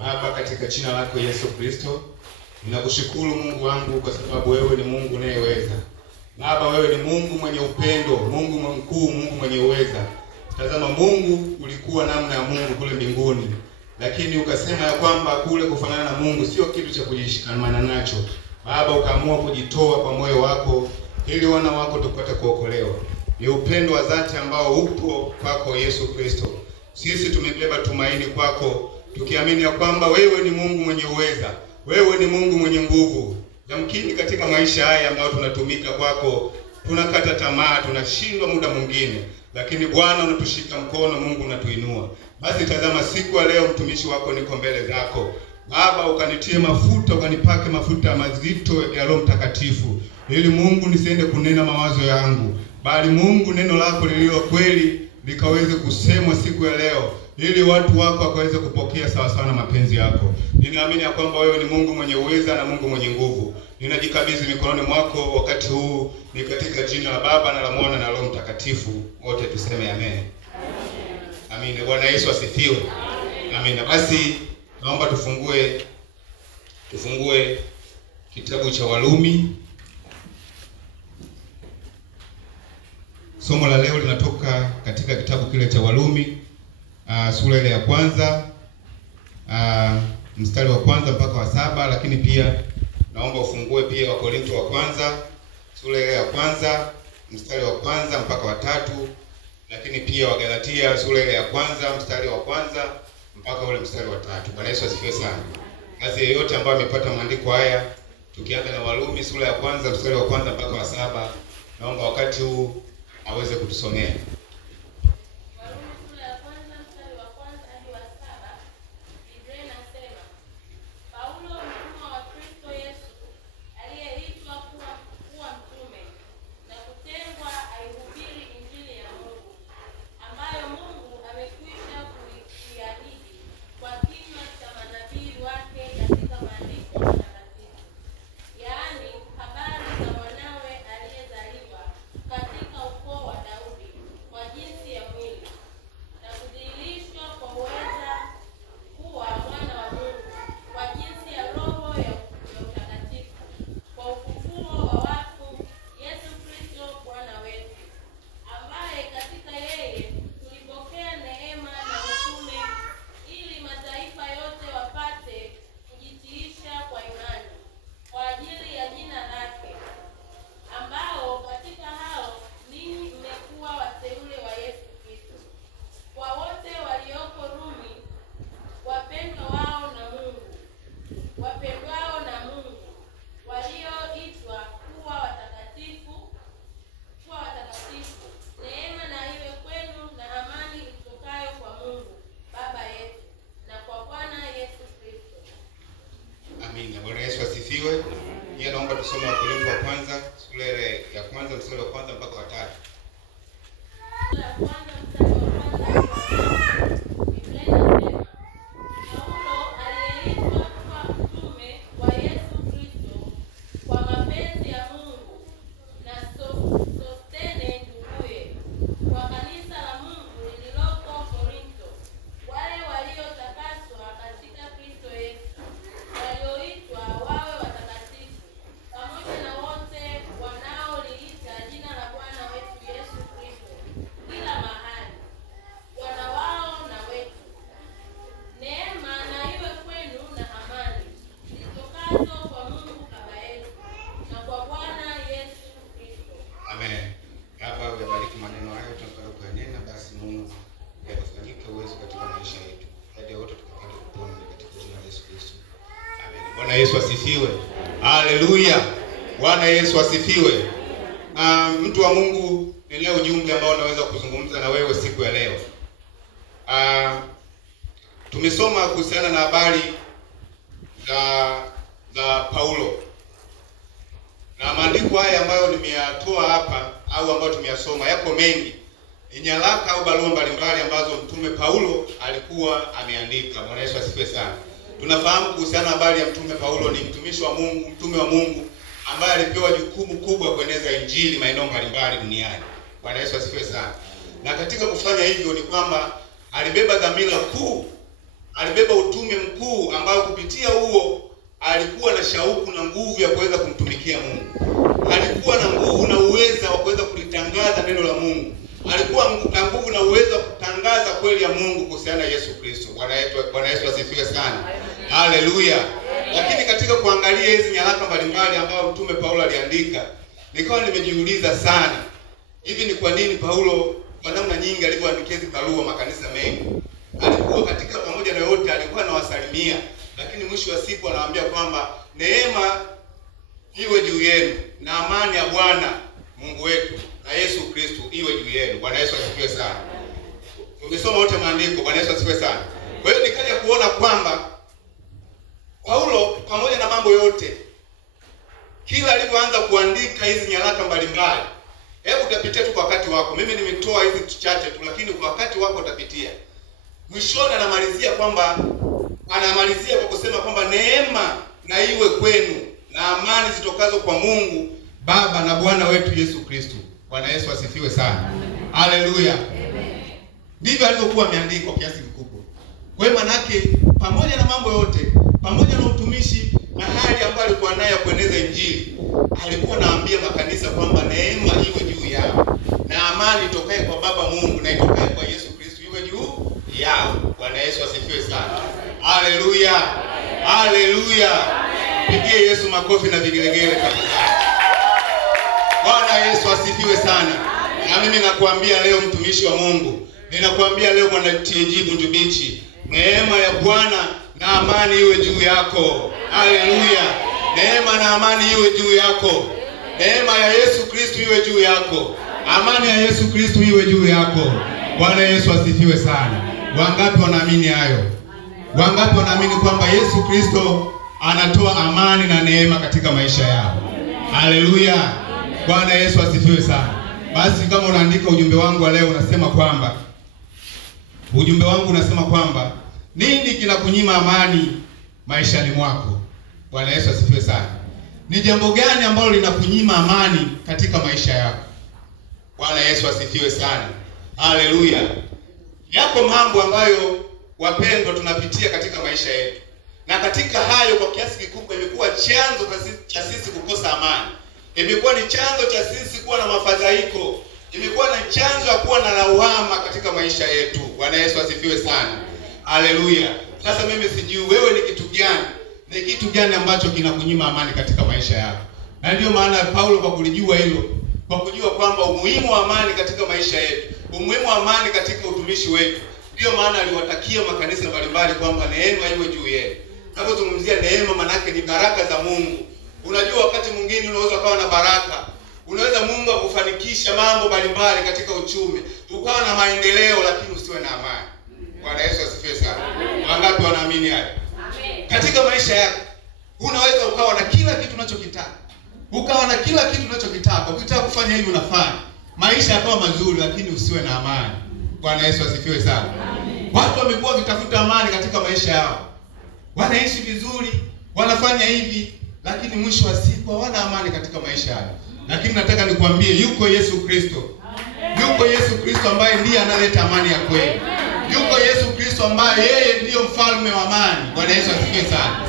Baba, katika jina lako Yesu Kristo, ninakushukuru Mungu wangu kwa sababu wewe ni Mungu unayeweza. Baba, wewe ni Mungu mwenye upendo, Mungu mkuu, Mungu mwenye uweza. Tazama Mungu, ulikuwa namna ya Mungu kule mbinguni, lakini ukasema ya kwamba kule kufanana na Mungu sio kitu cha kujishikamana nacho. Baba, ukaamua kujitoa kwa moyo wako ili wana wako tupate kuokolewa. Ni upendo wa dhati ambao upo kwako Yesu Kristo. Sisi tumebeba tumaini kwako, tukiamini ya kwamba wewe ni Mungu mwenye uweza, wewe ni Mungu mwenye nguvu. Yamkini katika maisha haya ambayo tunatumika kwako, tunakata tamaa, tunashindwa muda mwingine, lakini Bwana unatushika mkono, Mungu unatuinua. Basi tazama siku ya leo mtumishi wako niko mbele zako. Baba, ukanitie mafuta, ukanipake mafuta mazito ya Roho Mtakatifu, ili Mungu nisiende kunena mawazo yangu, bali Mungu neno lako lililo kweli likaweze kusemwa siku ya leo, ili watu wako wakaweze kupokea sawa sawa na mapenzi yako. Ninaamini ya kwamba wewe ni Mungu mwenye uweza na Mungu mwenye nguvu. Ninajikabidhi mikononi mwako wakati huu, ni katika jina la Baba na la Mwana na Roho Mtakatifu. Wote tuseme amen. Amen. Bwana Yesu asifiwe. Amen. Basi naomba tufungue kitabu cha Warumi. Somo la leo linatoka katika kitabu kile cha Warumi, sura ile ya kwanza, mstari wa kwanza mpaka wa 7, lakini pia naomba ufungue pia Wakorintho wa kwanza, sura ile ya kwanza, mstari wa kwanza mpaka wa 3, lakini pia Wagalatia sura ile ya kwanza, mstari wa kwanza mpaka ule mstari wa 3. Bwana Yesu asifiwe sana. Kazi yeyote ambayo amepata maandiko haya, tukianza na Warumi sura ya kwanza, mstari wa kwanza mpaka wa 7, naomba wakati huu aweze kutusomea. Yeye naomba tusome Wakorintho wa kwanza sura ya kwanza mstari wa kwanza mpaka wa 3. Bwana Yesu asifiwe. Haleluya. Bwana Yesu asifiwe. Mtu wa Mungu, ninao ujumbe ambao naweza kuzungumza na wewe siku ya leo. Tumesoma kuhusiana na habari za Paulo. Na maandiko haya ambayo nimeyatoa hapa au ambayo tumeyasoma yako mengi. Ni nyaraka au barua mbalimbali ambazo mtume Paulo alikuwa ameandika. Bwana Yesu asifiwe sana. Tunafahamu kuhusiana na habari ya mtume Paulo, ni mtumishi wa Mungu, mtume wa Mungu ambaye alipewa jukumu kubwa kueneza injili maeneo mbalimbali duniani. Bwana Yesu asifiwe sana. Na katika kufanya hivyo ni kwamba alibeba dhamira kuu alibeba utume mkuu ambao kupitia huo alikuwa na shauku na nguvu ya kuweza kumtumikia Mungu. Alikuwa na nguvu na uweza wa kuweza kulitangaza neno la Mungu. Alikuwa na nguvu na uwezo wa kutangaza kweli ya Mungu kuhusiana na Yesu Kristo. Bwana Yesu asifiwe sana. Haleluya. Lakini katika kuangalia hizi nyaraka mbalimbali ambazo Mtume Paulo aliandika, nikawa nimejiuliza sana, hivi ni kwa nini Paulo kwa namna nyingi alivyoandikia hizi barua makanisa mengi? Alikuwa katika pamoja na yote alikuwa anawasalimia, lakini mwisho wa siku anawaambia kwamba neema iwe juu yenu na amani ya Bwana Mungu wetu na Yesu Kristo iwe juu yenu. Bwana Yesu asifiwe sana. Ungesoma wote maandiko. Bwana Yesu asifiwe sana. Kwa hiyo nikaja kuona kwamba Paulo pamoja na mambo yote, kila alivyoanza kuandika hizi nyaraka mbalimbali, hebu utapitia tu kwa wakati wako. Mimi nimetoa hizi chache tu, lakini kwa wakati wako utapitia. Mwishoni anamalizia kwa kusema kwamba neema na iwe kwenu na amani zitokazo kwa Mungu Baba na Bwana wetu Yesu Kristo. Bwana Yesu asifiwe sana. Haleluya. Ndivyo alivyokuwa ameandika kwa kiasi kikubwa. Kwa hiyo manake pamoja na mambo yote, pamoja na utumishi na hali ambayo alikuwa nayo kueneza injili, alikuwa anaambia makanisa kwamba neema iwe juu yao na amani itokaye kwa Baba Mungu na itokaye kwa Yesu Kristo iwe juu yao. Bwana Yesu asifiwe sana. Haleluya. Haleluya. Pigie Yesu makofi na vigelegele kabisa. Bwana Yesu asifiwe sana. Na mimi nakuambia leo mtumishi wa Mungu, ninakuambia leo mwana TG Bundubichi, neema ya Bwana na amani iwe juu yako. Haleluya. Neema na amani iwe juu yako. Neema ya Yesu Kristo iwe juu yako. Amani ya Yesu Kristo iwe juu yako. Bwana Yesu asifiwe sana. Wangapi wanaamini hayo? Wangapi wanaamini kwamba Yesu Kristo anatoa amani na neema katika maisha yao? Haleluya. Bwana Yesu asifiwe sana. Basi kama unaandika ujumbe wangu wa leo, unasema kwamba nini kinakunyima amani maishani mwako? Bwana Yesu asifiwe sana. Ni jambo gani ambalo linakunyima amani katika maisha yako? Bwana Yesu asifiwe sana. Haleluya. Yako mambo ambayo wapendwa tunapitia katika maisha yetu, na katika hayo kwa kiasi kikubwa imekuwa chanzo cha sisi kukosa amani. Imekuwa ni chanzo cha sisi kuwa na mafadhaiko. Imekuwa ni chanzo ya kuwa na lawama katika maisha yetu. Bwana Yesu asifiwe sana. Haleluya. Sasa mimi sijui wewe ni kitu gani ambacho kinakunyima amani katika maisha yako. Na ndio maana Paulo kwa kulijua hilo, kwa kujua kwamba umuhimu wa amani katika maisha yetu, umuhimu wa amani katika utumishi wetu, ndio maana aliwatakia makanisa mbalimbali kwamba neema iwe juu yenu. Tunapozungumzia neema, manake ni baraka za Mungu. Unajua wakati mwingine unaweza kuwa na baraka. Unaweza Mungu akufanikisha mambo mbalimbali katika uchumi, ukawa na maendeleo, lakini usiwe na amani. Bwana Yesu asifiwe sana. Wangapi wanaamini hayo? Amen. Katika maisha yako unaweza ukawa na kila kitu unachokitaka. Ukitaka kufanya hivi unafanya. Maisha yakawa mazuri, lakini usiwe na amani. Bwana Yesu asifiwe sana. Amen. Watu wamekuwa wakitafuta amani katika maisha yao. Wanaishi vizuri, wanafanya hivi, lakini mwisho wa siku hawana amani katika maisha yao. Lakini nataka nikwambie yuko Yesu Kristo. Yuko Yesu Kristo ambaye ndiye analeta amani ya kweli. Yuko Yesu Kristo ambaye yeye ndiyo mfalme wa amani. Bwana Yesu asifiwe sana.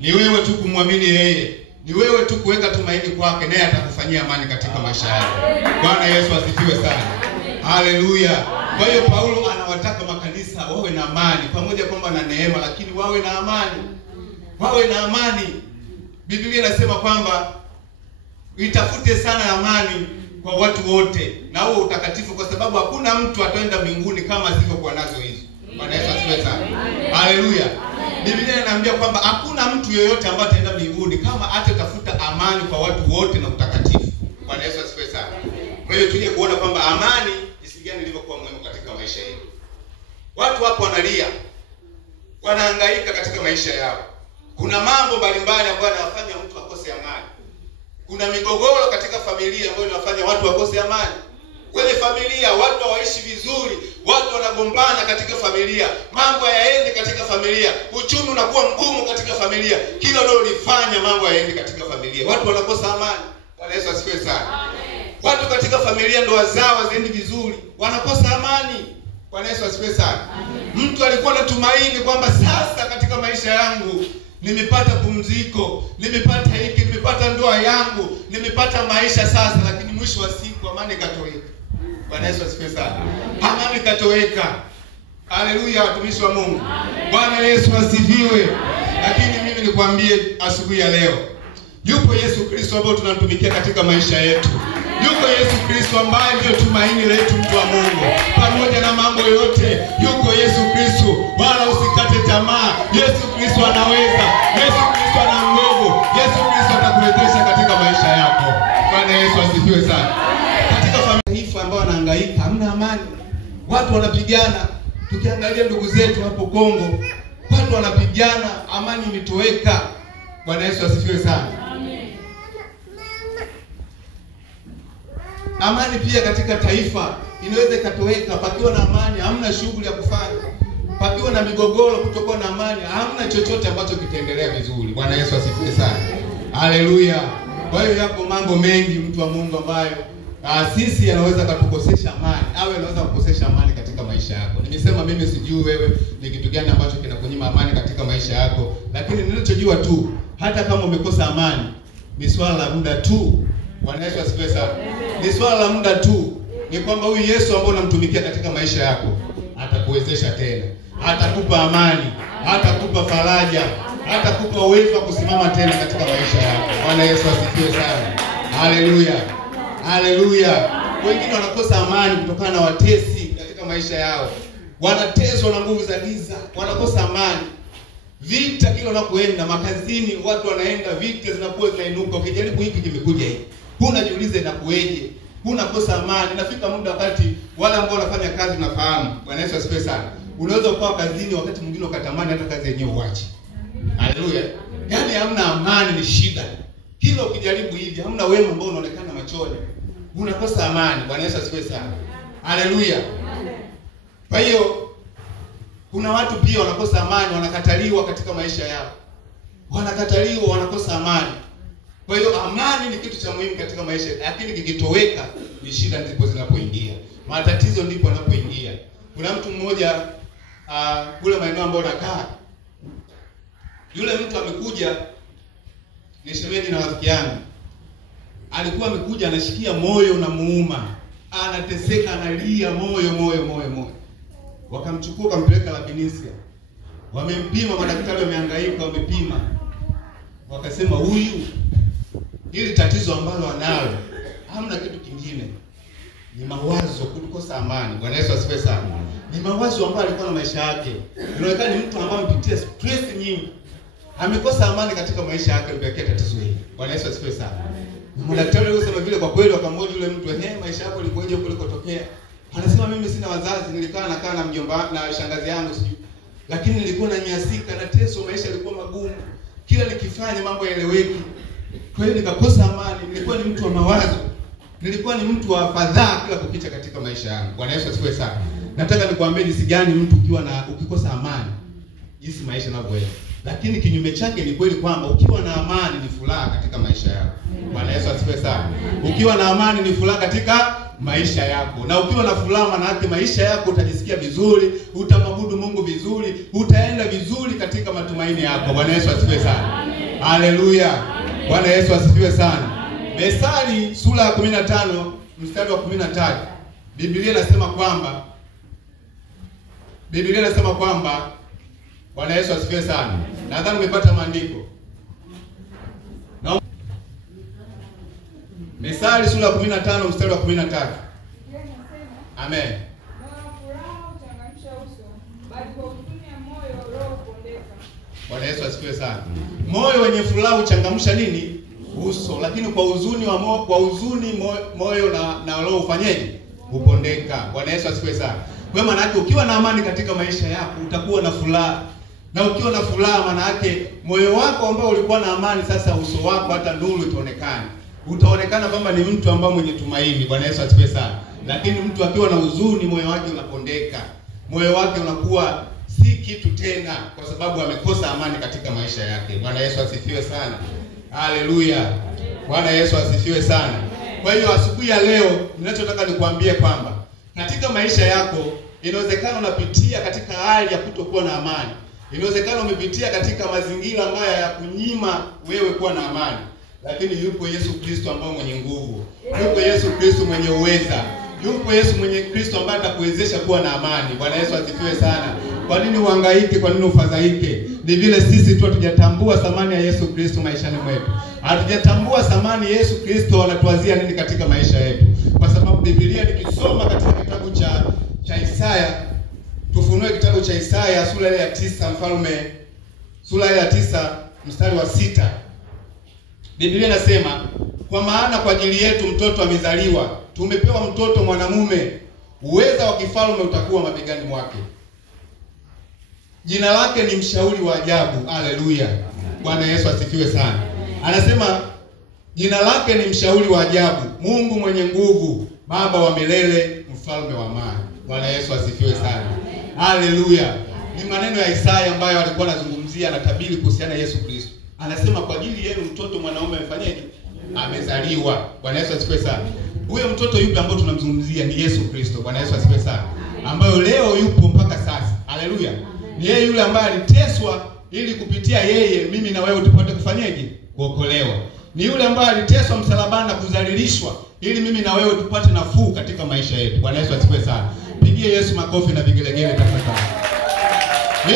Ni wewe tu kumwamini yeye. Ni wewe tu kuweka tumaini kwake, naye atakufanyia amani katika maisha yako. Bwana Yesu asifiwe sana. Haleluya. Kwa hiyo Paulo anawataka makanisa wawe na amani, pamoja kwamba na neema, lakini wawe na amani. Wawe na amani. Biblia inasema kwamba itafute sana amani kwa watu wote na huo utakatifu, kwa sababu hakuna mtu ataenda mbinguni kama asivyokuwa nazo hizo. Bwana Yesu asifiwe sana. Haleluya. Biblia inaambia kwamba hakuna mtu yeyote ambaye ataenda mbinguni kama atatafuta amani kwa watu wote na utakatifu. Bwana Yesu asifiwe sana. Kwa hiyo tuje kuona kwamba amani jinsi gani ilivyokuwa muhimu katika maisha yetu. Watu hapo wanalia, wanahangaika katika maisha yao. Kuna mambo mbalimbali ambayo yanafanya mtu akose amani. Kuna migogoro katika familia ambayo inafanya watu wakose amani. Kwenye familia watu hawaishi vizuri, watu wanagombana katika familia, mambo hayaendi katika familia, uchumi unakuwa mgumu katika familia. Kila ndio lifanya mambo hayaendi katika familia. Watu wanakosa amani. Bwana Yesu asifiwe sana. Amen. Watu katika familia ndoa zao haziendi vizuri, wanakosa amani. Bwana Yesu asifiwe sana. Mtu alikuwa na tumaini kwamba sasa katika maisha yangu nimepata pumziko, nimepata hiki, nimepata ndoa yangu, nimepata maisha sasa, lakini mwisho wa siku amani ikatoweka. Bwana Yesu asifiwe sana. Amani ikatoweka. Haleluya, watumishi wa Mungu. Bwana Yesu asifiwe. Lakini mimi nikwambie asubuhi ya leo, yupo Yesu Kristo ambaye tunamtumikia katika maisha yetu. Yuko Yesu Kristo ambaye ndio tumaini letu, mtu wa Mungu. Pamoja na mambo yote, yuko Yesu Kristo. Wala usikate tamaa. Yesu Kristo anaweza. Yesu Kristo ana nguvu. Yesu Kristo atakuwezesha katika maisha yako. Bwana Yesu asifiwe sana. Katika familia ambayo wanahangaika, hamna amani. Watu wanapigana. Tukiangalia ndugu zetu hapo Kongo, watu wanapigana, amani imetoweka. Bwana Yesu asifiwe sana. Amani pia katika taifa inaweza ikatoweka. Pakiwa na amani, hamna shughuli ya kufanya. Pakiwa na migogoro, kutokuwa na amani, hamna chochote ambacho kitaendelea vizuri. Bwana Yesu asifiwe sana. Haleluya. Kwa hiyo yapo mambo mengi, mtu wa Mungu, ambayo sisi anaweza kutukosesha amani, au anaweza kukosesha amani katika maisha yako. Nimesema mimi sijui wewe ni kitu gani ambacho kinakunyima amani katika maisha yako, lakini ninachojua tu, hata kama umekosa amani, ni swala la muda tu. Bwana Yesu asifiwe sana. Ni swala la muda tu. Ni kwamba huyu Yesu ambaye unamtumikia katika maisha yako atakuwezesha tena. Atakupa amani, atakupa faraja, atakupa uwezo wa kusimama tena katika maisha yako. Bwana Yesu asifiwe sana. Haleluya. Haleluya. Wengine wanakosa amani kutokana na watesi katika maisha yao. Wanateswa na nguvu za giza, wanakosa amani. Vita kila unapoenda makazini, watu wanaenda, vita zinakuwa zinainuka. Ukijaribu hiki kimekuja hiki, unajiuliza inakueje? Unakosa amani. Nafika muda wakati wale ambao wanafanya kazi unafahamu. Bwana Yesu asifiwe sana. Unaweza kuwa kazini wakati mwingine ukatamani hata kazi yenyewe uache. Haleluya. Yaani hamna amani, ni shida. Kila ukijaribu hivi, hamna wema ambao unaonekana machoni. Unakosa amani. Bwana Yesu asifiwe sana. Haleluya. Kwa hiyo kuna watu pia wanakosa amani, wanakataliwa katika maisha yao. Wanakataliwa, wanakosa amani. Kwa hiyo amani ni kitu cha muhimu katika maisha, lakini kikitoweka ni shida ndipo zinapoingia. Matatizo ndipo yanapoingia. Kuna mtu mmoja kule maeneo ambayo nakaa. Yule mtu amekuja, ni shemeji na rafiki yangu. Alikuwa amekuja anashikia moyo na muuma. Anateseka, analia moyo. Wakamchukua kampeleka Lakinisia. Wamempima, madaktari wamehangaika, wamepima. Wakasema huyu, hili tatizo ambalo analo hamna kitu kingine, ni mawazo, kukosa amani. Bwana Yesu asifiwe sana. Ni mawazo ambayo alikuwa na maisha yake. Inaonekana ni mtu ambaye amepitia stress nyingi. Amekosa amani katika maisha yake, mpekee tatizo hili. Bwana Yesu asifiwe sana. Madaktari walisema vile, kwa kweli wakamhoji yule mtu, maisha yako ilikoje huko ulikotokea? Anasema mimi sina wazazi, nilikaa na mjomba na shangazi yangu sijui. Lakini nilikuwa nanyanyasika, nateswa, maisha yalikuwa magumu. Kila nikifanya mambo yaeleweki. Kwa hiyo nikakosa amani, nilikuwa ni mtu wa mawazo. Nilikuwa ni mtu wa fadhaa kila kukicha katika maisha yangu. Bwana Yesu asifiwe sana. Nataka nikwambie jinsi gani mtu ukikosa amani, jinsi maisha yanavyoenda. Lakini kinyume chake ni kweli kwamba ukiwa na amani ni furaha katika maisha yako. Bwana Yesu asifiwe sana. Ukiwa na amani ni furaha katika maisha yako. Na ukiwa na furaha, maana yake maisha yako utajisikia vizuri, utamwabudu Mungu vizuri, utaenda vizuri katika matumaini yako. Bwana Yesu asifiwe sana. Haleluya. Bwana Yesu asifiwe sana. Methali sura ya 15 mstari wa 13. Biblia inasema kwamba Bwana Yesu asifiwe sana. Nadhani umepata maandiko. Methali sura ya 15 mstari wa 13. Amen. Bwana Yesu asifiwe sana. Moyo wenye furaha uchangamsha nini? Uso. Lakini kwa huzuni moyo na roho ufanyeje? Upondeka. Bwana Yesu asifiwe sana. Kwa maana yake ukiwa na amani katika maisha yako utakuwa na furaha. Na ukiwa na furaha, maana yake moyo wako ambao ulikuwa na amani, sasa uso wako hata nuru itaonekana. Utaonekana kwamba ni mtu ambaye mwenye tumaini. Bwana Yesu asifiwe sana. Lakini mtu akiwa na huzuni, moyo wake unapondeka. Moyo wake unakuwa si kitu tena, kwa sababu amekosa amani katika maisha yake. Bwana Yesu asifiwe sana. Haleluya. Bwana Yesu asifiwe sana. Kwa hiyo asubuhi ya leo ninachotaka nikuambie kwamba katika maisha yako Inawezekana unapitia katika hali ya kutokuwa na amani. Inawezekana umepitia katika mazingira ambayo ya kunyima wewe kuwa na amani. Lakini yupo Yesu Kristo ambaye mwenye nguvu. Yupo Yesu Kristo mwenye uweza. Yupo Yesu mwenye Kristo ambaye atakuwezesha kuwa na amani. Bwana Yesu asifiwe sana. Kwa nini uhangaike? Kwa nini ufadhaike? Ni vile sisi tu hatujatambua thamani ya Yesu Kristo maishani mwetu. Hatujatambua thamani Yesu Kristo anatuwazia nini katika maisha yetu. Kwa sababu Biblia nikisoma katika kitabu cha Isaya, tufunue kitabu cha Isaya sura ya 9 sura ya 9 mstari wa 6. Biblia inasema, kwa maana kwa ajili yetu mtoto amezaliwa, tumepewa mtoto mwanamume, uweza wa kifalme utakuwa mabegani mwake. Jina lake ni mshauri wa ajabu. Haleluya. Bwana Yesu asifiwe sana. Anasema jina lake ni mshauri wa ajabu, Mungu mwenye nguvu, Baba wa milele, mfalme wa amani. Bwana Yesu asifiwe sana. Haleluya. Ni maneno ya Isaya ambayo alikuwa anazungumzia, anatabiri kuhusiana na Yesu Kristo. Anasema kwa ajili yenu mtoto mwanaume amefanyaje? Amezaliwa. Bwana Yesu asifiwe sana. Huyo mtoto yupi ambao tunamzungumzia? Ni Yesu Kristo. Bwana Yesu asifiwe sana. Ambayo leo yupo mpaka sasa. Haleluya. Ni yeye yule ambaye aliteswa ili kupitia yeye mimi na wewe tupate kufanyaje? Kuokolewa. Ni yule ambaye aliteswa msalabani na kudhalilishwa ili mimi na wewe tupate nafuu katika maisha yetu. Bwana Yesu asifiwe sana. Pigie Yesu makofi na vigelegele tafadhali.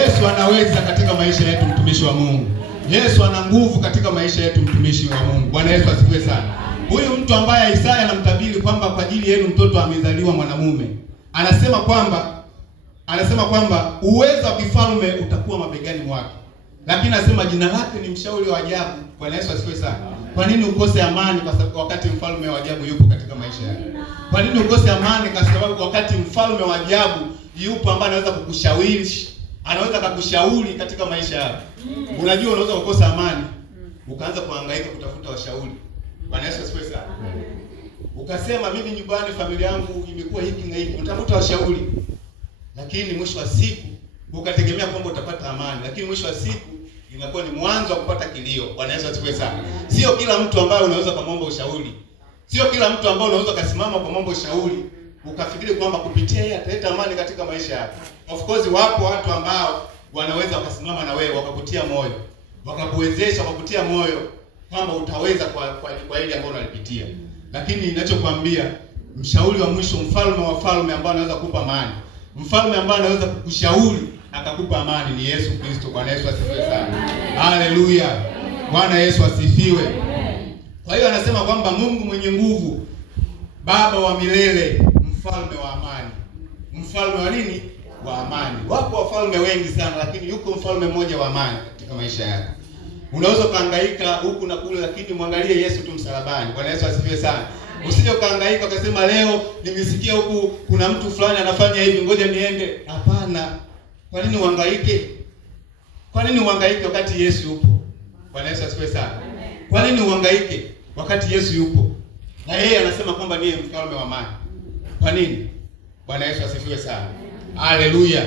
Yesu anaweza katika maisha yetu, mtumishi wa Mungu. Yesu ana nguvu katika maisha yetu, mtumishi wa Mungu. Bwana Yesu asifiwe sana. Huyu mtu ambaye Isaya anamtabiri kwamba kwa ajili yenu mtoto amezaliwa mwanamume, anasema kwamba uwezo wa kifalme utakuwa mabegani mwake. Lakini anasema jina lake ni mshauri wa ajabu. Bwana Yesu asifiwe sana. Kwa nini ukose amani kwa sababu wakati mfalme wa ajabu yupo katika maisha yako? Kwa nini ukose amani kwa sababu wakati mfalme wa ajabu yupo ambaye anaweza kukushawishi, anaweza kukushauri katika maisha yako? Unajua unaweza kukosa amani ukaanza kuhangaika kutafuta washauri. Bwana Yesu asifiwe sana. Ukasema mimi nyumbani familia yangu imekuwa hiki na hiki, utafuta washauri. Lakini mwisho wa siku ukategemea kwamba utapata amani, lakini mwisho wa siku inakuwa ni mwanzo wa kupata kilio. Bwana Yesu asifiwe sana. Sio kila mtu ambaye unaweza kumwomba ushauri. Sio kila mtu ambaye unaweza kusimama kwa mambo ushauri ukafikiri kwamba kupitia yeye ataleta amani katika maisha yako. Of course wapo watu ambao wanaweza kusimama na wewe wakakutia moyo, wakakuwezesha, wakakutia moyo kwamba utaweza kwa ile ambayo unalipitia. Lakini ninachokuambia, mshauri wa mwisho, mfalme wa falme ambaye anaweza kukupa amani, mfalme ambaye anaweza kukushauri akakupa amani ni Yesu Kristo. Bwana Yesu asifiwe sana. Haleluya. Bwana Yesu asifiwe. Kwa hiyo anasema kwamba Mungu mwenye nguvu, Baba wa milele, mfalme wa amani. Mfalme wa nini? Wa amani. Wapo wafalme wengi sana, lakini yuko mfalme mmoja wa amani katika maisha yako. Unaweza kuhangaika huku na kule, lakini muangalie Yesu tu msalabani. Bwana Yesu asifiwe sana. Usije kuhangaika ukasema leo nimesikia huku kuna mtu fulani anafanya hivi, ngoja niende. Hapana. Kwa nini uhangaike? Kwa nini uhangaike wakati Yesu yupo? Bwana Yesu asifiwe sana. Kwa nini uhangaike wakati Yesu yupo? Na yeye anasema kwamba ndiye mfalme wa amani. Kwa nini? Bwana Yesu asifiwe sana. Haleluya.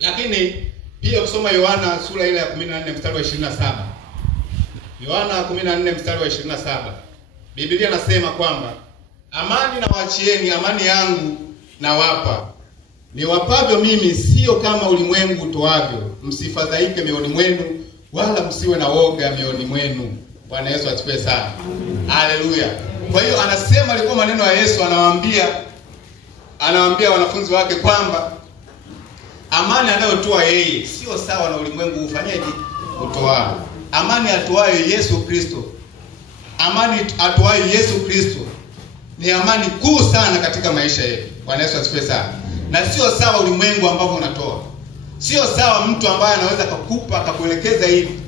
Lakini pia kusoma Yohana sura ile ya 14 mstari wa 27. Yohana 14 mstari wa 27. Biblia nasema kwamba amani na waachieni, amani yangu nawapa. Niwapavyo mimi sio kama ulimwengu utoavyo. Msifadhaike mioyoni mwenu wala msiwe na woga mioyoni mwenu. Bwana Yesu asifiwe sana. Haleluya. Kwa hiyo anasema alikuwa maneno ya Yesu, anawaambia wanafunzi wake kwamba amani anayotoa yeye sio sawa na ulimwengu ufanyaje utoao. Amani atoayo Yesu Kristo, amani atoayo Yesu Kristo ni amani kuu sana katika maisha yetu. Bwana Yesu asifiwe sana. Na sio sawa ulimwengu ambao unatoa. Sio sawa mtu ambaye anaweza kukupa akakuelekeza hivi,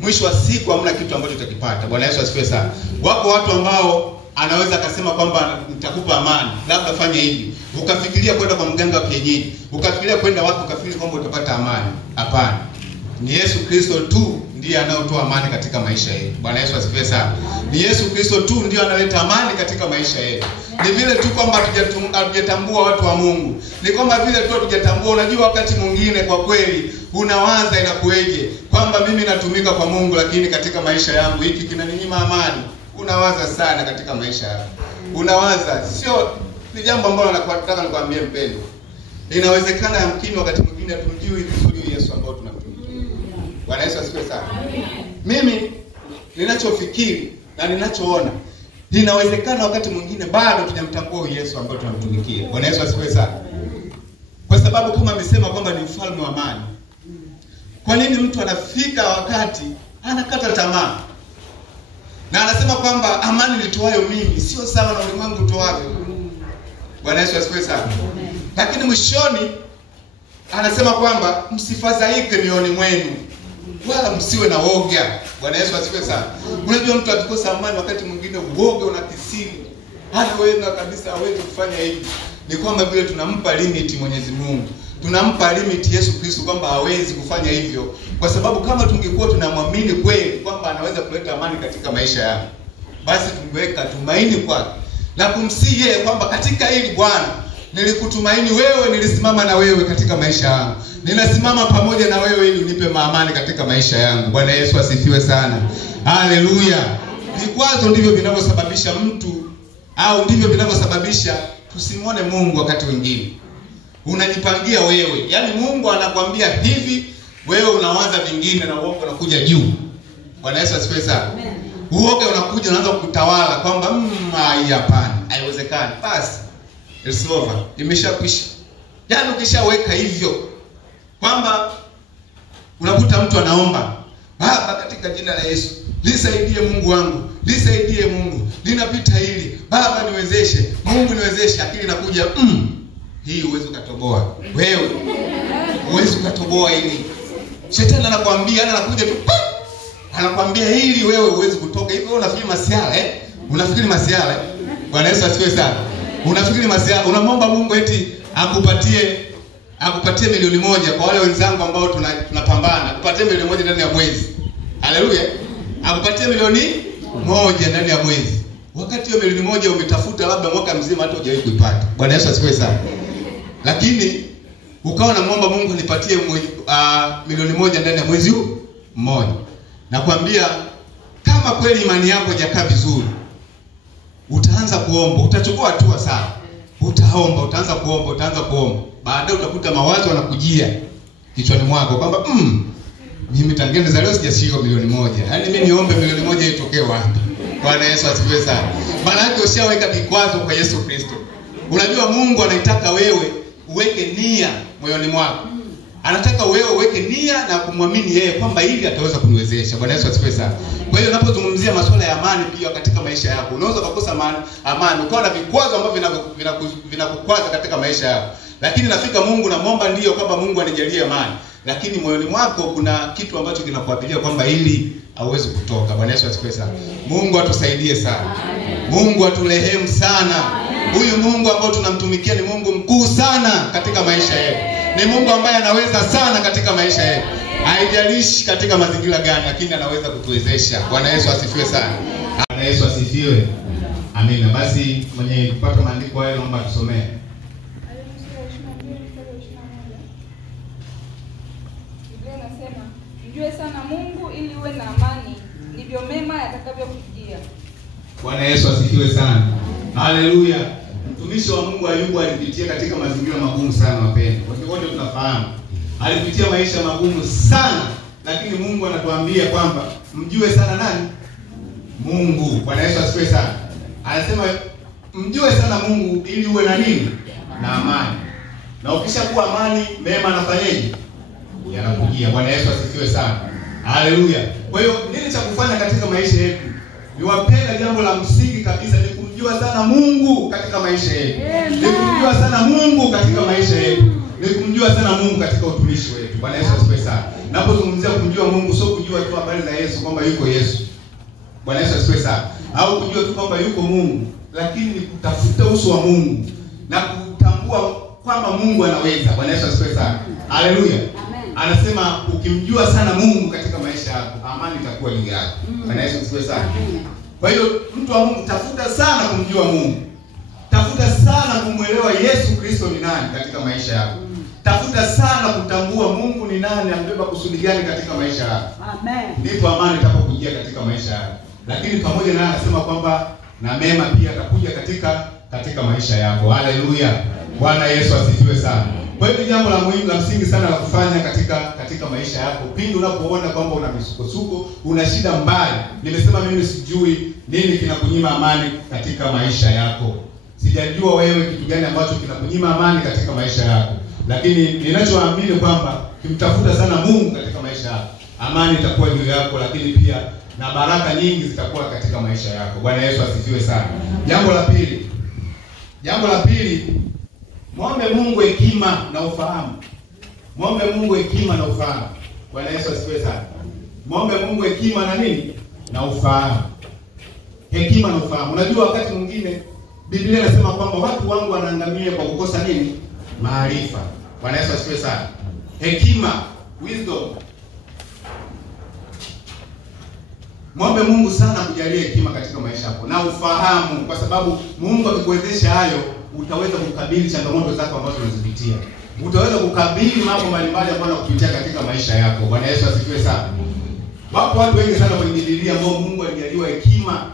mwisho wa siku hamna kitu ambacho utakipata. Bwana Yesu asifiwe sana. Wako watu ambao anaweza akasema kwamba nitakupa amani, labda fanya hivi. Ukafikiria kwenda kwa mganga wa kienyeji, ukafikiria kwenda wapi, ukafikiri kwamba utapata amani. Hapana. Ni Yesu Kristo tu ndiye anayotoa amani katika maisha yetu. Bwana Yesu asifiwe sana. Ni Yesu Kristo tu ndiye analeta amani katika maisha yetu. Ni vile tu kwamba hatujatambua watu wa Mungu. Ni kwamba vile tu hatujatambua. Unajua wakati mwingine kwa kweli unawaza inakueje kwamba mimi natumika kwa Mungu lakini katika maisha yangu hiki kinaninyima amani. Unawaza sana katika maisha yako. Unawaza, sio ni jambo ambalo nataka nikwambie mpendo. Inawezekana yamkini wakati mwingine tumjui vizuri Yesu ambao tunamtumikia. Bwana Yesu asifiwe sana. Mimi ninachofikiri na ninachoona, inawezekana wakati mwingine bado tunamtambua Yesu ambao tunamtumikia. Bwana Yesu asifiwe sana. Kwa sababu kama amesema kwamba ni mfalme wa amani. Kwa nini mtu anafika wakati anakata tamaa? Na anasema kwamba amani nitoayo mimi sio sawa na ulimwengu utoavyo. Bwana Yesu asifiwe sana. Lakini mwishoni anasema kwamba msifadhaike mioyoni mwenu, wala msiwe na woga. Bwana Yesu asifiwe sana. Unajua mtu akikosa amani wakati mwingine woga unakisiri. Hata wewe kabisa hawezi kufanya hivi. Ni kwamba vile tunampa limit Mwenyezi Mungu. Tunampa limit Yesu Kristo kwamba hawezi kufanya hivyo. Kwa sababu kama tungekuwa tunamwamini kweli kwamba anaweza kuleta amani katika maisha yako, basi tungeweka tumaini kwake na kumsihi yeye kwamba katika hili Bwana, nilikutumaini wewe, nilisimama na wewe katika maisha yangu. Ninasimama pamoja na wewe ili unipe amani katika maisha yangu. Bwana Yesu asifiwe sana. Haleluya. Vikwazo ndivyo vinavyosababisha mtu, au ndivyo vinavyosababisha tusimwone Mungu wakati mwingine. Unajipangia wewe. Yaani Mungu anakuambia hivi, wewe unawaza vingine na uoga unakuja juu. Bwana Yesu asifiwe sana. Uoga unakuja unaanza kutawala kwamba hapana, haiwezekani. Basi it's over. Imeshakwisha. Yaani ukishaweka hivyo kwamba unakuta mtu anaomba, Baba katika jina la Yesu, nisaidie Mungu wangu, nisaidie Mungu, ninapita hili, Baba niwezeshe, Mungu niwezeshe. Akili inakuja hii huwezi ukatoboa. Wewe huwezi ukatoboa hili. Shetani anakuambia, anakuja tu anakuambia hili wewe huwezi kutoka. Hivyo unafikiri masiala Unafikiri masiala Bwana Yesu asifiwe sana. Unafikiri masiala, unamwomba Mungu eti akupatie milioni 1 kwa wale wenzangu ambao tunapambana. Akupatie milioni 1 ndani ya mwezi. Haleluya. Akupatie milioni 1 ndani ya mwezi. Wakati hiyo milioni 1 umetafuta labda mwaka mzima hata hujawahi kuipata. Bwana Yesu asifiwe sana. Lakini ukawa namuomba Mungu nipatie milioni 1 ndani ya mwezi huu mmoja. Nakwambia kama kweli imani yako haijakaa vizuri, utaanza kuomba, utachukua hatua sana. Utaomba, utaanza kuomba. Baadaye utakuta mawazo yanakujia kichwani mwako kwamba mimi tangu nizaliwa sijashika milioni 1. Yaani mimi niombe milioni 1 itokee wapi? Bwana Yesu asifiwe sana. Maana yake ushaweka vikwazo kwa Yesu Kristo. Unajua Mungu anaitaka wewe uweke nia moyoni mwako. Anataka wewe uweke nia na kumwamini yeye kwamba hili ataweza kuniwezesha. Bwana Yesu asifiwe sana. Kwa hiyo unapozungumzia masuala ya amani pia katika maisha yako, unaweza kukosa amani, ukawa na vikwazo ambavyo vinakukwaza katika maisha yako. Lakini nafika Mungu na muomba ndio kwamba Mungu anijalie amani. Lakini moyoni mwako kuna kitu ambacho kinakuapilia kwamba hili hauwezi kutoka. Bwana Yesu asifiwe sana. Mungu atusaidie sana. Mungu aturehemu sana. Huyu Mungu ambao tunamtumikia ni Mungu mkuu sana katika maisha yetu. Ni Mungu ambaye anaweza sana katika maisha yetu. Haijalishi katika mazingira gani, lakini anaweza kutuwezesha. Bwana Yesu asifiwe sana. Bwana Yesu asifiwe. Amina. Basi mwenye kupata maandiko hayo naomba tusomee. Biblia inasema, "Mjue sana Mungu ili uwe na amani, ndivyo mema yatakavyokujia." Bwana Yesu asifiwe sana. Haleluya. Mtumishi wa Mungu Ayubu alipitia katika mazingira magumu sana wapendwa. Wote tunafahamu. Alipitia maisha magumu sana, lakini Mungu anatuambia kwamba mjue sana nani? Mungu. Bwana Yesu asifiwe sana. Anasema mjue sana Mungu ili uwe na nini? Na amani. Na ukishakuwa amani, mema anafanyaje? Yanakujia. Bwana Yesu asifiwe sana. Haleluya. Kwa hiyo nini cha kufanya katika maisha yetu? Niwapenda jambo la msingi kabisa ni kumjua sana Mungu katika maisha yetu. Ni kumjua sana Mungu katika maisha yetu. Ni kumjua sana Mungu katika utumishi wetu. Bwana Yesu asifiwe sana. Napozungumzia kumjua Mungu sio kujua tu habari za Yesu kwamba yuko Yesu. Bwana Yesu asifiwe sana. Au kujua tu kwamba yuko Mungu, lakini ni kutafuta uso wa Mungu na kutambua kwamba Mungu anaweza. Bwana Yesu asifiwe sana. Haleluya. Anasema ukimjua sana Mungu katika maisha yako, amani itakuwa juu yako. Bwana Yesu asifiwe sana. Kwa hiyo mtu wa Mungu, tafuta sana kumjua Mungu. Tafuta sana kumuelewa Yesu Kristo ni nani katika maisha yako. Tafuta sana kutambua Mungu ni nani, ambeba kusudi gani katika maisha yako. Amen. Ndipo amani itakapokujia katika maisha yako. Lakini pamoja na anasema kwamba na mema pia atakuja katika maisha yako. Haleluya. Bwana Yesu asifiwe sana. Kwa hiyo jambo la muhimu la msingi sana la kufanya katika maisha yako pindi unapoona kwamba una misukosuko, una shida mbali. Nimesema mimi sijui nini kinakunyima amani katika maisha yako. Sijajua wewe kitu gani ambacho kinakunyima amani katika maisha yako. Lakini ninachoamini kwamba kimtafuta sana Mungu katika maisha yako, amani itakuwa juu yako, lakini pia na baraka nyingi zitakuwa katika maisha yako. Bwana Yesu asifiwe sana. Jambo la pili, muombe Mungu hekima na ufahamu. Muombe Mungu hekima na ufahamu. Bwana Yesu asifiwe sana. Muombe Mungu hekima na nini? Na ufahamu. Hekima na ufahamu. Unajua wakati mwingine Biblia inasema kwamba watu wangu wanaangamia kwa kukosa nini? Maarifa. Bwana Yesu asifiwe sana. Hekima, wisdom. Muombe Mungu sana kujalia hekima katika maisha yako na ufahamu, kwa sababu Mungu akikuwezesha hayo, utaweza kukabili changamoto zako ambazo unazipitia. Utaweza kukabili mambo mbalimbali ambayo unakupitia katika maisha yako. Bwana Yesu asifiwe sana. Wapo watu wengi sana kwenye Biblia ambao Mungu alijaliwa hekima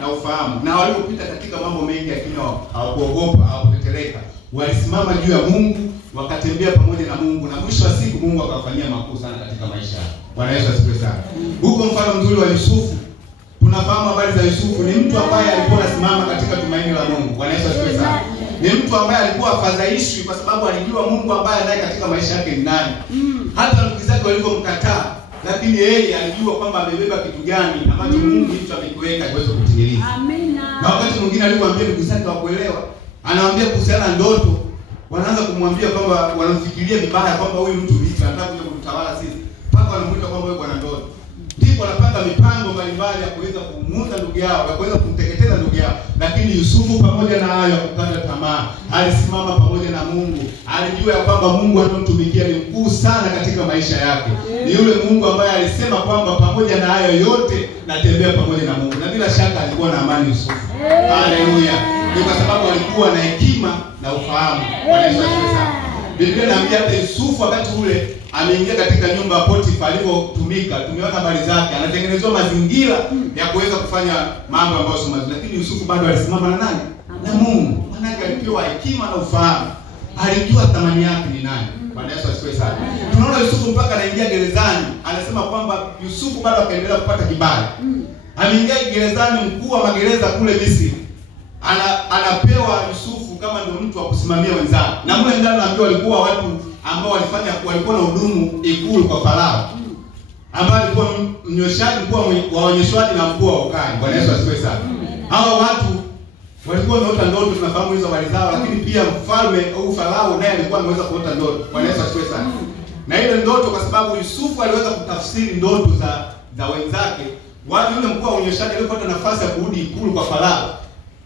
na ufahamu, na walipopita katika mambo mengi lakini hawakuogopa, hawakuteteleka. Walisimama juu ya Mungu, wakatembea pamoja na Mungu, na mwisho wa siku Mungu akawafanyia makuu sana katika maisha yao. Bwana Yesu asifiwe sana. Huko mfano mzuri wa Yusufu. Tunafahamu habari za Yusufu. Ni mtu ambaye alikuwa anasimama katika tumaini la Mungu. Bwana Yesu asifiwe sana. Ni mtu ambaye alikuwa afadhaishwi kwa sababu alijua Mungu ambaye anaye katika maisha yake ni nani. Hata ndugu zake walivyomkataa, lakini yeye alijua kwamba amebeba kitu gani ambacho Mungu ndicho amekiweka iweze kutimiliza. Amina. Na wakati mwingine alipoambia ndugu zake wakuelewa, anawaambia kuhusiana na ndoto, wanaanza kumwambia kwamba wanamfikiria vibaya kwamba huyu mtu vipi anataka kuja kutawala sisi. Mpaka wanamuita kwamba wewe bwana ndoto. Ndipo wanapanga mipango mbalimbali ya kuweza kumuuza ndugu yao, ya kuweza kumteketeza ndugu yao. Lakini Yusufu pamoja na hayo hakukata tamaa. Alisimama pamoja na Mungu. Alijua ya kwamba Mungu anamtumikia ni mkuu sana katika maisha yake. Ni yule Mungu ambaye alisema kwamba pamoja na hayo yote natembea pamoja na Mungu. Na bila shaka alikuwa na amani Yusufu. Haleluya. Ni kwa sababu alikuwa na hekima na ufahamu. Bwana Yesu asifiwe sana. Biblia inaambia hata Yusufu wakati ule ameingia katika nyumba ya Potifa alipotumika, tumeona habari zake, anatengenezwa mazingira ya kuweza kufanya mambo ambayo sio mazuri, lakini Yusufu bado alisimama na nani? Na Mungu. Maana alipewa hekima na ufahamu. Alijua thamani yake ni nani. Bwana Yesu asifiwe sana. Tunaona Yusufu mpaka anaingia gerezani, anasema kwamba Yusufu bado akaendelea kupata kibali. Ameingia gerezani, mkuu wa magereza kule Misri anapewa Yusufu kama ndio mtu wa kusimamia wenzao. Na mle ndani naambiwa walikuwa watu ambao walikuwa na hudumu ikulu kwa Farao. Ambao alikuwa mnyoshaji, mkuu wa waonyeshaji na mkuu wa ukani. Bwana Yesu asifiwe sana. Hao watu walikuwa wanaota ndoto, tunafahamu hizo habari zao, lakini pia mfalme au Farao naye alikuwa ameweza kuota ndoto. Bwana Yesu asifiwe sana. Na ile ndoto kwa sababu Yusufu aliweza kutafsiri ndoto za wenzake, watu yule mkuu wa waonyeshaji alipata nafasi ya kurudi ikulu kwa Farao.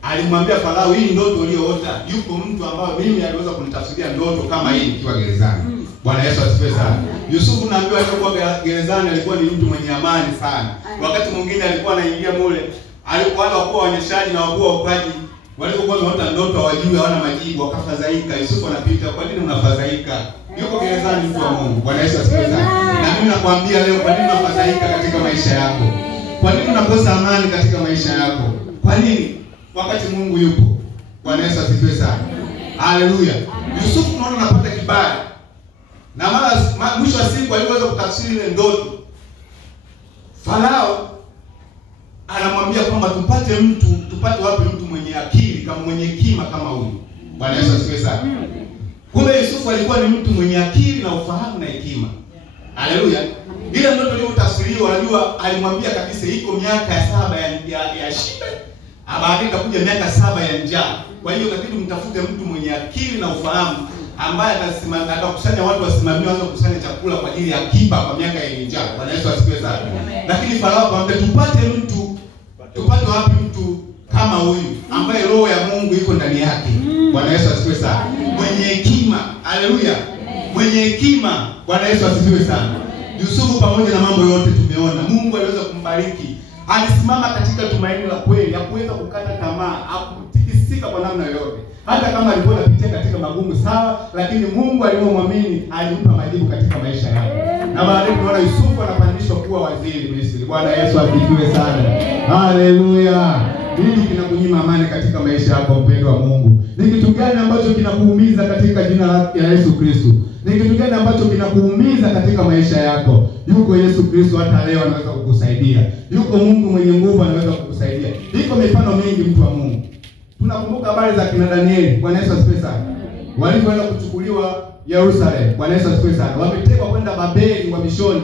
Alimwambia Farao, hii ndoto uliyoota, yuko mtu ambaye mimi aliweza kunitafsiria ndoto kama hii nikiwa gerezani. Bwana Yesu asifiwe sana. Yusufu naambiwa alikuwa gerezani alikuwa ni mtu mwenye amani sana. Wakati mwingine alikuwa anaingia mule, alikuwa anakuwa waonyeshaji na wakuu wa ukaji, walipokuwa wanaota ndoto hawajui, hawana majibu, wakafadhaika. Yusufu anapita, kwa nini unafadhaika? Yuko gerezani mtu wa Mungu. Bwana Yesu asifiwe sana. Na mimi nakwambia leo, kwa nini unafadhaika katika maisha yako? Kwa nini unakosa amani katika maisha yako? Kwa nini? Wakati Mungu yupo. Bwana Yesu asifiwe sana. Haleluya. Yusufu tunaona anapata kibali. Na mara mwisho wa siku aliweza kutafsiri ile ndoto. Farao anamwambia kwamba tupate wapi mtu mwenye akili kama mwenye hekima kama huyu. Bwana Yesu asifiwe sana. Kumbe Yusufu alikuwa ni mtu mwenye akili na ufahamu na hekima. Haleluya. Ile ndoto iliyotafsiriwa, unajua alimwambia kabisa iko miaka 7 ya shibe. Baadaye itakuja miaka 7 ya njaa. Kwa hiyo inabidi mtafute mtu mwenye akili na ufahamu ambaye atakusanya watu wasimamie, waanze kukusanya chakula kwa ajili ya akiba kwa miaka yenye njaa. Bwana Yesu asifiwe sana. Lakini Farao akamwambia tupate wapi mtu kama huyu ambaye roho ya Mungu iko ndani yake. Bwana Yesu asifiwe sana. Mwenye hekima. Haleluya. Mwenye hekima. Bwana Yesu asifiwe sana. Yusufu pamoja na mambo yote tumeona, Mungu aliweza kumbariki. Alisimama katika tumaini la kweli, hakuweza kukata tamaa, hakutikisika kwa namna yoyote. Hata kama alikuwa anapitia katika magumu sawa, lakini Mungu aliyomwamini alimpa majibu katika maisha yake. Na baadaye tunaona Yusufu anapandishwa kuwa waziri Misri. Bwana Yesu asifiwe sana. Haleluya. Nini kinakunyima amani katika maisha yako mpendwa wa Mungu? Ni kitu gani ambacho kinakuumiza katika jina la Yesu Kristo? Ni kitu gani ambacho kinakuumiza katika maisha yako? Yuko Yesu Kristo hata leo anaweza kukusaidia. Yuko Mungu mwenye nguvu anaweza kukusaidia. Iko mifano mingi mtu wa Mungu. Tunakumbuka habari za kina Danieli. Bwana Yesu asifiwe sana. Walipoenda kuchukuliwa Yerusalemu. Bwana Yesu asifiwe sana. Wametekwa kwenda Babeli wamishoni.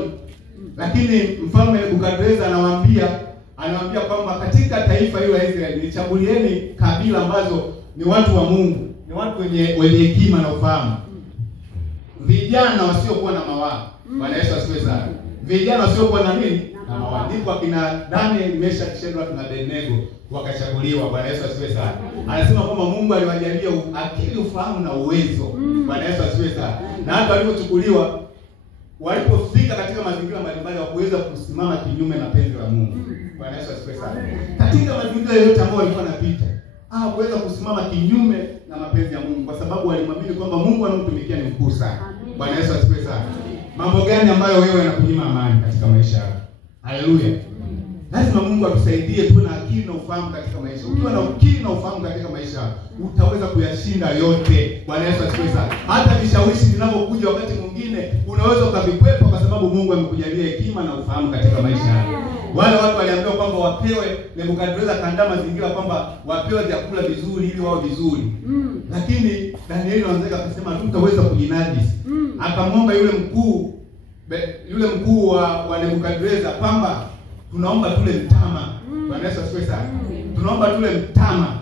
Lakini mfalme Nebukadneza anawaambia kwamba katika taifa hilo la Israeli nichagulieni kabila ambazo ni watu wa Mungu, ni watu wenye hekima na ufahamu. Vijana wasiokuwa na mawaa. Bwana Yesu asifiwe sana. Vijana wasiokuwa na nini? Na mawaa. Ndipo akina Daniel, Meshaki, Shadraka na Abednego wakachaguliwa. Bwana Yesu asifiwe sana. Anasema kwamba Mungu aliwajalia akili, ufahamu na uwezo. Bwana Yesu asifiwe sana. Na hata walipochukuliwa, walipofika katika mazingira mbalimbali hawakuweza kusimama kinyume na penzi la Mungu. Bwana Yesu asifiwe sana. Katika mazingira yote ambayo walikuwa wanapita, hawakuweza kusimama kinyume na mapenzi ya Mungu kwa sababu walimwamini kwamba Mungu anamtumikia ni mkuu sana. Bwana Yesu asifiwe sana. Mambo gani ambayo wewe yanakunyima amani katika maisha yako? Haleluya. Lazima Mungu atusaidie tuwe na akili na ufahamu katika maisha. Ukiwa na akili na ufahamu katika maisha, utaweza kuyashinda yote. Bwana Yesu asifiwe sana. Hata vishawishi vinavyokuja wakati mwingine unaweza ukavikwepa kwa sababu Mungu amekujalia hekima na ufahamu katika maisha yako. Wale watu waliambiwa kwamba wapewe, Nebukadneza kaandaa mazingira kwamba wapewe vyakula vizuri ili wao vizuri. Lakini Danieli anaanza akasema hatutaweza kujinajisi. Akamwomba yule mkuu wa Nebukadneza kwamba tunaomba tule mtama. Bwana Yesu asifiwe sana. Tunaomba tule mtama.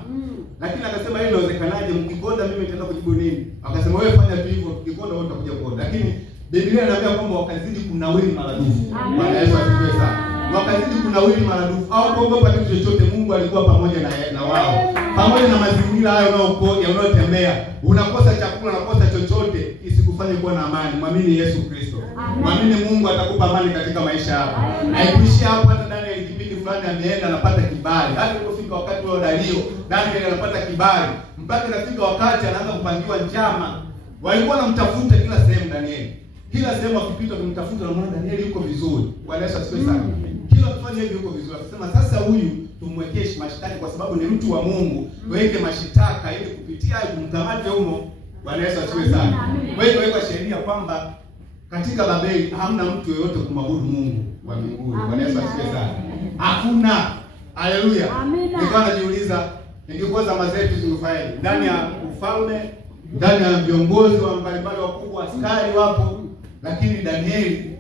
Lakini akasema hili inawezekanaje? Mkikonda mimi nitaenda kujibu nini? Akasema wewe fanya tu hivyo, ukikonda wewe utakuja kuona. Lakini Biblia inaambia kwamba wakazidi kunawiri maradufu. Bwana Yesu asifiwe sana. Wakazidi kunawiri maradufu. Au kuogopa kitu chochote, Mungu alikuwa pamoja na wao. Pamoja na mazingira hayo unayotembea, unakosa chakula, unakosa chochote, isikufanye kuwa na amani. Mwamini Yesu Kristo. Mwamini Mungu atakupa amani katika maisha yako. Haikuishia hapo. Hata Daniel kipindi fulani ameenda anapata kibali. Hata ilipofika wakati wa Dario, Daniel anapata kibali. Mpaka inafika wakati anaanza kupangiwa njama. Walikuwa wanamtafuta kila sehemu Daniel. Kila sehemu akipita kumtafuta na mwana Daniel yuko vizuri. Bwana Yesu asifiwe sana. Kila kufanya hivi yuko vizuri. Akasema sasa huyu tumwekee mashtaka kwa sababu ni mtu wa Mungu. Weke mashitaka ili kupitia kumkamate humo. Bwana Yesu asifiwe sana. Wewe weka sheria kwamba katika Babeli hamna mtu yeyote kumwabudu Mungu wa mbinguni. Bwana Yesu asifiwe sana. Hakuna. Haleluya. Nilikuwa najiuliza ningekuwa zama zetu zingefanyaje? Ndani ya ufalme, ndani ya viongozi wa mbalimbali wakubwa, askari wapo, lakini Danieli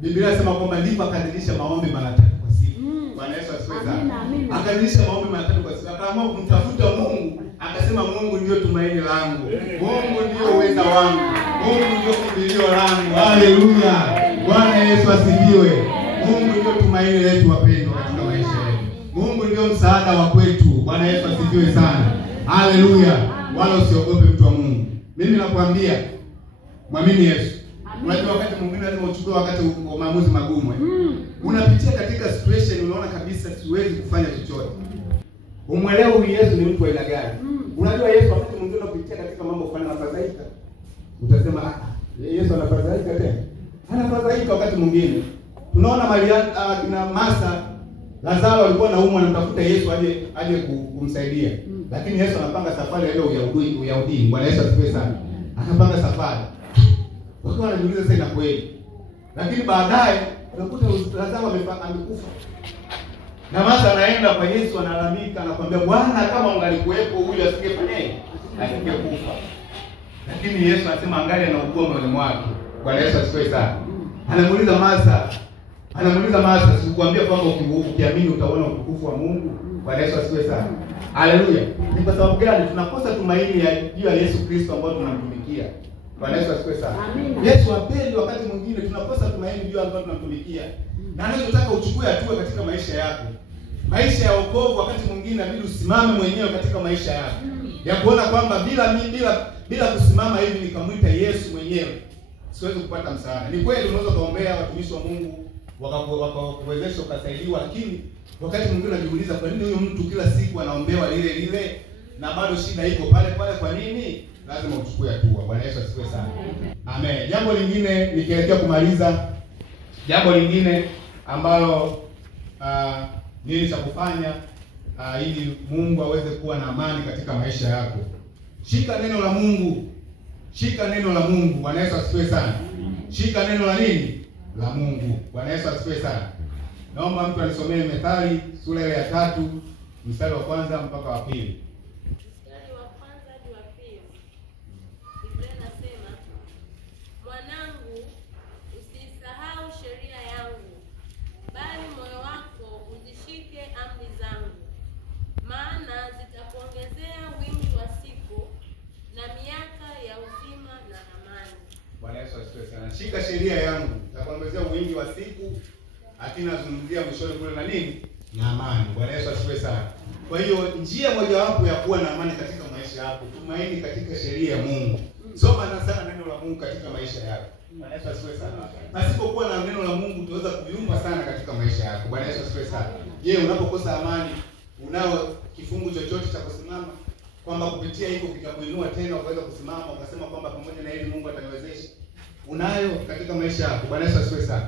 Biblia inasema kwamba ndipo akadilisha maombi mara 3 kwa siku. Bwana Yesu asifiwe sana. Akadilisha maombi mara 3 kwa siku. Akaamua kumtafuta Mungu, akasema Mungu ndio tumaini langu. Mungu ndio uweza wangu. Mungu ndio kimbilio langu. Haleluya. Bwana Yesu asifiwe. Mungu ndio tumaini letu wapendwa katika maisha yetu. Mungu ndio msaada wa kwetu. Bwana Yesu asifiwe sana. Haleluya. Wala usiogope mtu wa Mungu. Mimi nakwambia mwamini Yesu. Unajua wakati mwingine lazima uchukue wakati wa maamuzi magumu. Unapitia katika situation unaona kabisa siwezi kufanya chochote. Umwelewe huyu Yesu ni mtu wa aina gani? Unajua Yesu wakati mwingine unapitia katika mambo fulani anafadhaika. Utasema Yesu anafadhaika tena. Anafadhaika wakati mwingine. Tunaona Maria na Martha, Lazaro walikuwa naumwa anatafuta Yesu aje kumsaidia. Lakini Yesu anapanga safari ile Uyahudi. Bwana Yesu asifiwe sana. Anapanga safari. Watu wanajiuliza sasa ina kweli. Lakini baadaye unakuta Lazaro amekufa. Na Martha anaenda kwa Yesu analalamika, anakuambia Bwana kama ungalikuwepo huyu asingefanyaje? Asingekufa. Lakini Yesu anasema angalia na ukoo moyoni mwake. Bwana Yesu asifiwe sana. Anamuuliza Martha, sikuambia kwamba ukiamini utaona utukufu wa Mungu? Bwana Yesu asifiwe sana. Haleluya. Ni kwa sababu gani tunakosa tumaini juu ya Yesu Kristo ambao tunamtumikia? Bwana Yesu asifiwe sana. Yesu apendi wakati mwingine tunakosa tumaini juu ambao tunamtumikia. Na anachotaka uchukue hatua katika maisha yako. Maisha ya wokovu wakati mwingine inabidi usimame mwenyewe katika maisha yako. Ya kuona kwamba bila kusimama hivi nikamwita Yesu mwenyewe siwezi kupata msaada. Ni kweli unaweza kuombea watumishi wa Mungu wakakuwezesha ukasaidiwa, lakini wakati mwingine unajiuliza kwa nini huyo mtu kila siku anaombewa lile na bado shida iko pale kwa nini? Lazima uchukue hatua. Bwana Yesu asifiwe sana. Amen. Jambo lingine nikielekea kumaliza, jambo lingine ambalo nini cha kufanya ili Mungu aweze kuwa na amani katika maisha yako. Shika neno la Mungu. Shika neno la Mungu. Bwana Yesu asifiwe sana. Shika neno la nini? La Mungu. Bwana Yesu asifiwe sana. Naomba mtu anisomee Methali sura ya 3 mstari wa 1 mpaka wa 2. Mstari wa 1 hadi wa 2. Biblia inasema, mwanangu, usisahau sheria yangu, bali moyo wako uzishike amri zangu, maana zitakuongezea wingi wa siku na miaka ya uzima na amani. Bwana Yesu asifiwe sana. Shika sheria yangu, zitakuongezea wingi wa siku, lakini nazungumzia mwishoni kule na nini? Na amani. Bwana Yesu asifiwe sana. Kwa hiyo njia mojawapo ya kuwa na amani katika maisha yako, tumaini katika sheria ya Mungu. Soma sana neno la Mungu katika maisha yako. Bwana Yesu asifiwe sana. Pasipokuwa na neno la Mungu tunaweza kuyumba sana katika maisha yako. Bwana Yesu asifiwe sana. Je, unapokosa amani, unao kifungu chochote cha kusimama kwamba kupitia hiko kitakuinua tena ukaweza kusimama ukasema kwamba pamoja na hili Mungu ataniwezesha? Unayo katika maisha yako. Bwana Yesu asifiwe sana.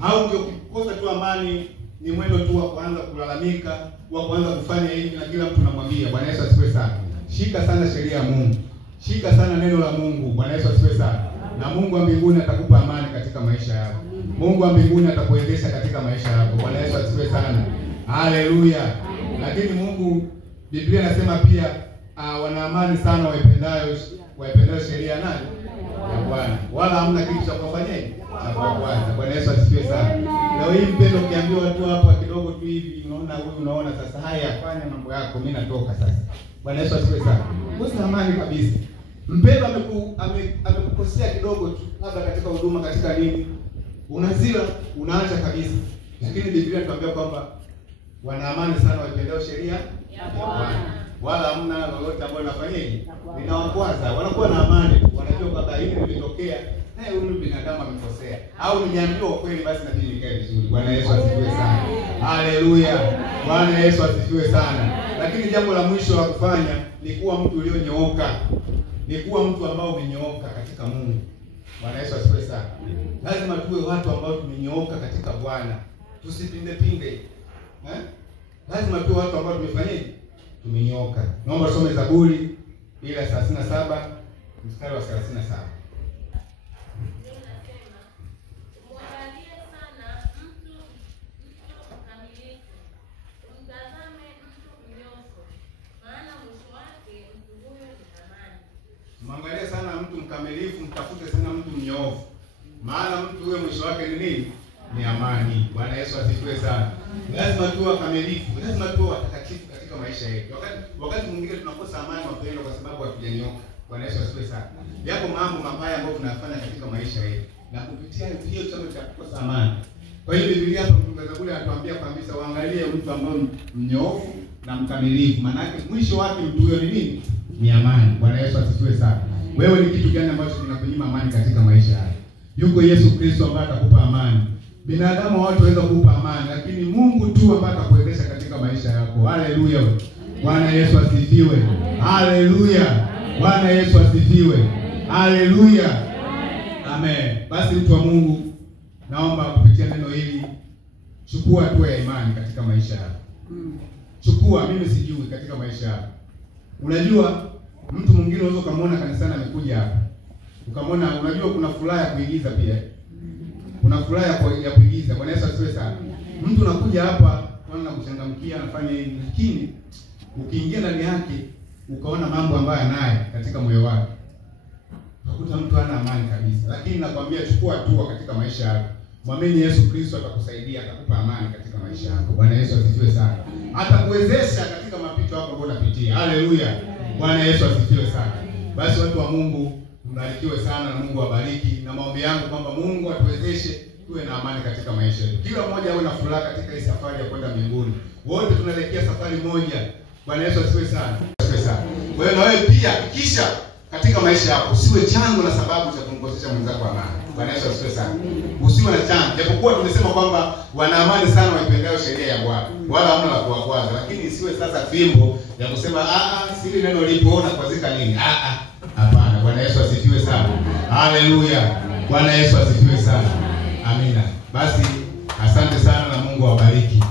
Au ndio ukikosa tu amani ni mwendo tu wa kuanza kulalamika, wa kuanza kufanya hivi na kila mtu anamwambia. Bwana Yesu asifiwe sana. Shika sana sheria ya Mungu. Shika sana neno la Mungu. Bwana Yesu asifiwe sana. Na Mungu wa mbinguni atakupa amani katika maisha yako. Mungu wa mbinguni atakuwezesha katika maisha yako. Bwana Yesu asifiwe sana. Haleluya. Lakini Mungu, Biblia inasema pia wana amani sana waipendayo sheria nani? Ya Bwana. Wala hamna kitu cha kufanyaje? Cha kuwaza. Bwana Yesu asifiwe sana. Leo hii mpendo, ukiambiwa watu hapa kidogo tu hivi, unaona sasa haya fanya mambo yako, mimi natoka sasa. Bwana Yesu asifiwe sana. Kosa amani kabisa. Mpendo amekukosea kidogo tu, labda katika huduma, katika nini, unazila, unaacha kabisa. Lakini Biblia inatuambia kwamba wana amani sana waipendao sheria ya Bwana. Wala hamna lolote ambalo linafanyaje? Linawakwaza. Wanakuwa na amani. Wanajua kwamba hili limetokea, huyu binadamu amekosea. Au nimeambiwa kweli, basi na mimi nikae vizuri. Bwana Yesu asifiwe sana. Haleluya. Bwana Yesu asifiwe sana. Lakini jambo la mwisho la kufanya ni kuwa mtu ulionyooka. Ni kuwa mtu ambao umenyooka katika Mungu. Bwana Yesu asifiwe sana. Lazima tuwe watu ambao tumenyooka katika Bwana. Tusipinde pinde. Lazima tuwe watu ambao tumefanyaje? Tumenyooka. Naomba tusome Zaburi ile 37 mstari wa 37. Mwangalie sana mtu mkamilifu, mtafute sana mtu mnyofu. Maana mtu huyo mwisho wake ni nini? Ni amani. Bwana Yesu asifiwe sana. Lazima tuwe wakamilifu, lazima tuwe watakatifu katika maisha yetu. Wakati mwingine tunakosa amani wapendwa kwa sababu hatujanyoka. Bwana Yesu asifiwe sana. Yapo mambo mabaya ambayo tunafanya katika maisha yetu, na kupitia hiyo chanzo cha kukosa amani. Kwa hiyo Biblia hapa mtunga Zaburi anatuambia kabisa waangalie mtu ambaye mnyofu na mkamilifu. Maana yake mwisho wake mtu huyo ni nini? Ni amani. Bwana Yesu asifiwe sana. Wewe ni kitu gani ambacho kinakunyima amani katika maisha yako? Yuko Yesu Kristo ambaye atakupa amani. Binadamu hawataweza kukupa amani, lakini Mungu tu ambaye atakuwezesha katika maisha yako. Haleluya. Bwana Yesu asifiwe. Haleluya. Bwana Yesu asifiwe. Haleluya. Amen. Basi mtu wa Mungu, naomba kupitia neno hili chukua hatua ya imani katika maisha yako. Chukua, mimi sijui katika maisha yako. Unajua mtu mwingine unaweza kumuona kanisani amekuja hapa. Ukamwona, unajua kuna furaha ya kuigiza pia. Kuna furaha ya kuigiza. Bwana Yesu asifiwe sana. Mtu anakuja hapa, unaona kuchangamkia, anafanya hivi, lakini ukiingia ndani yake ukaona mambo ambayo anayo katika moyo wake, utakuta mtu hana amani kabisa. Lakini nakwambia chukua hatua katika maisha yako. Mwamini Yesu Kristo, atakusaidia, atakupa amani katika maisha yako. Bwana Yesu asifiwe sana. Atakuwezesha katika mapito yako ambayo unapitia. Haleluya. Bwana Yesu asifiwe sana. Basi watu wa Mungu, mbarikiwe sana na Mungu awabariki. Na maombi yangu kwamba Mungu atuwezeshe tuwe na amani katika maisha yetu. Kila mmoja awe na furaha katika hii safari ya kwenda mbinguni. Wote tunaelekea safari moja. Bwana Yesu asifiwe sana. Asifiwe sana. Kwa hiyo na wewe pia hakikisha katika maisha yako usiwe chanzo na sababu cha kumkosesha mwenzako amani. Bwana Yesu asifiwe sana. Usiwe na chanzo. Japokuwa tumesema kwamba wana amani sana waipendayo sheria ya Bwana, wala hamna la kuwakwaza, lakini isiwe sasa fimbo ya kusema siri neno lipoona kwazika nini. Hapana. Bwana Yesu asifiwe sana. Haleluya. Bwana Yesu asifiwe sana. Amina. Basi asante sana na Mungu awabariki.